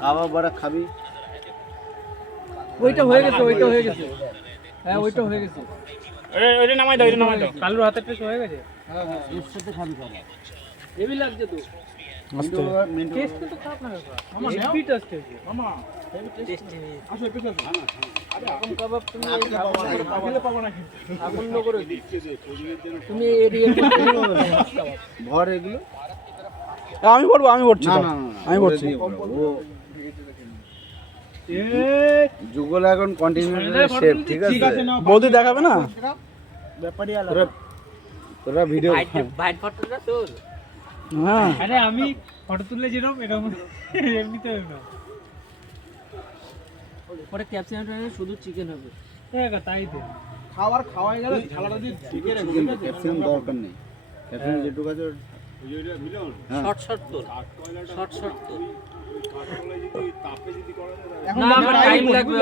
কাবাব বড়া খাবি? ওইটা হয়ে গেছে, ওইটা হয়ে গেছে। হ্যাঁ ওইটা হয়ে গেছে। ওইটা নামাই দাও, এটা নামাই দাও। কালুর হাতের টেস্ট হয়ে গেছে। হ্যাঁ হ্যাঁ, এর সাথে খাবি কাবাব। হেভি লাগছে তো। টেস্ট তো খারাপ না কাকা। আমার হেভি টেস্ট হয়েছে। মামা হেভি টেস্ট। আসো একটু আসো। আরে এখন কাবাব তুমি পাগলে পাবো না কিন্তু। আগুন করে তুমি এরিয়া ভর এগুলো? আমি পড়বো, আমি পড়ছি। না না না, আমি পড়ছি। ও যুগল এখন কন্টিনিউয়াস শেপ, ঠিক আছে? বৌদি দেখাবে না? ব্যাপারই তোরা আলাদা। তোরা ভিডিও ভাইট ফটোটা তোর। হ্যাঁ আরে আমি ফটো তুললে যেরকম এরকম এমনিতে না। পরে ক্যাপসিকামটা শুধু চিকেন হবে। তাই দে। খাবার খাওয়াই গেল ঝালাটা দিয়ে চিকেন ক্যাপসিকাম দরকার নেই। ক্যাপসিকাম যেটুকু আছে হ্যাঁ। শর্ট শর্ট তোর। শর্ট শর্ট তোর। এখন না আমার টাইম লাগবে।